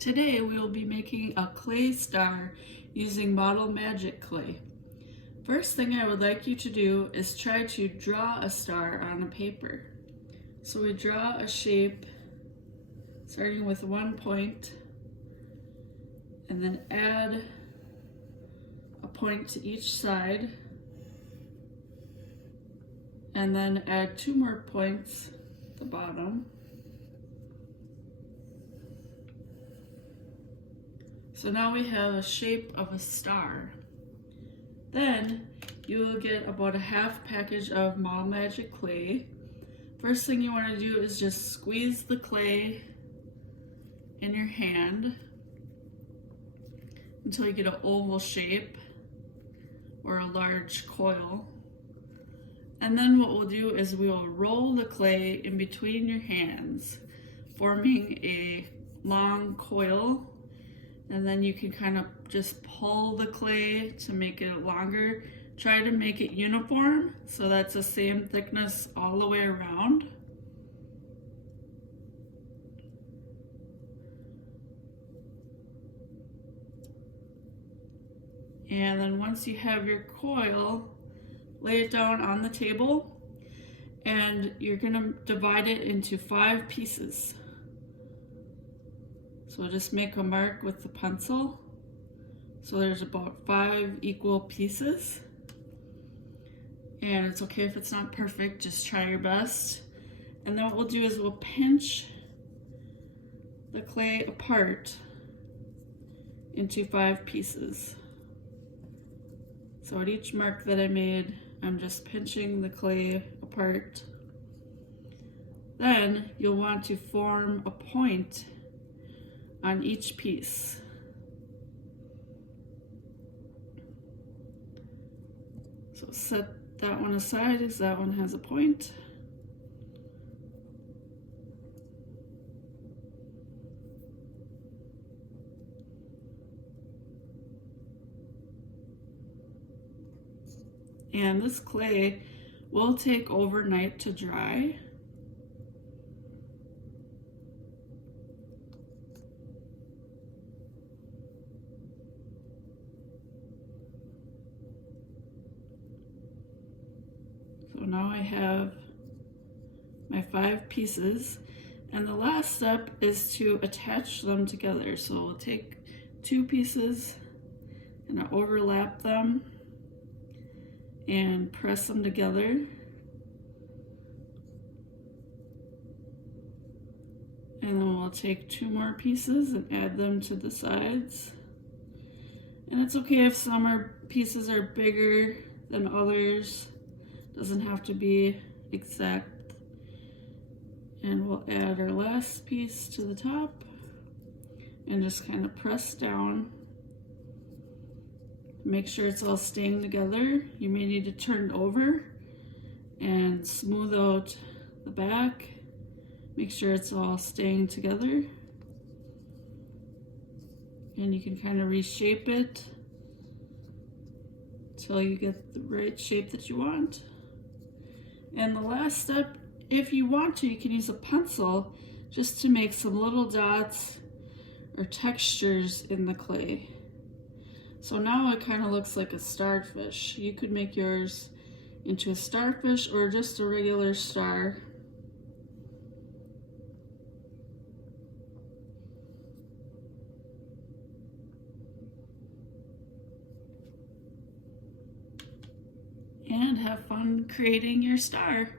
Today we will be making a clay star using Model Magic clay. First thing I would like you to do is try to draw a star on a paper. So we draw a shape starting with 1 point and then add a point to each side and then add 2 more points at the bottom. So now we have a shape of a star. Then you will get about a half package of Model Magic clay. First thing you want to do is just squeeze the clay in your hand until you get an oval shape or a large coil. And then what we'll do is we will roll the clay in between your hands, forming a long coil. And then you can kind of just pull the clay to make it longer. Try to make it uniform so that's the same thickness all the way around. And then once you have your coil, lay it down on the table and you're gonna divide it into 5 pieces. So just make a mark with the pencil. So there's about 5 equal pieces. And it's okay if it's not perfect, just try your best. And then what we'll do is we'll pinch the clay apart into 5 pieces. So at each mark that I made, I'm just pinching the clay apart. Then you'll want to form a point on each piece. So set that one aside as that one has a point. And this clay will take overnight to dry. So now I have my 5 pieces, and the last step is to attach them together. So we'll take 2 pieces and overlap them and press them together. And then we'll take 2 more pieces and add them to the sides. And it's okay if some pieces are bigger than others. Doesn't have to be exact. And we'll add our last piece to the top and just kind of press down. Make sure it's all staying together. You may need to turn it over and smooth out the back. Make sure it's all staying together. And you can kind of reshape it until you get the right shape that you want. And the last step, if you want to, you can use a pencil just to make some little dots or textures in the clay. So now it kind of looks like a starfish. You could make yours into a starfish or just a regular star. And have fun creating your star.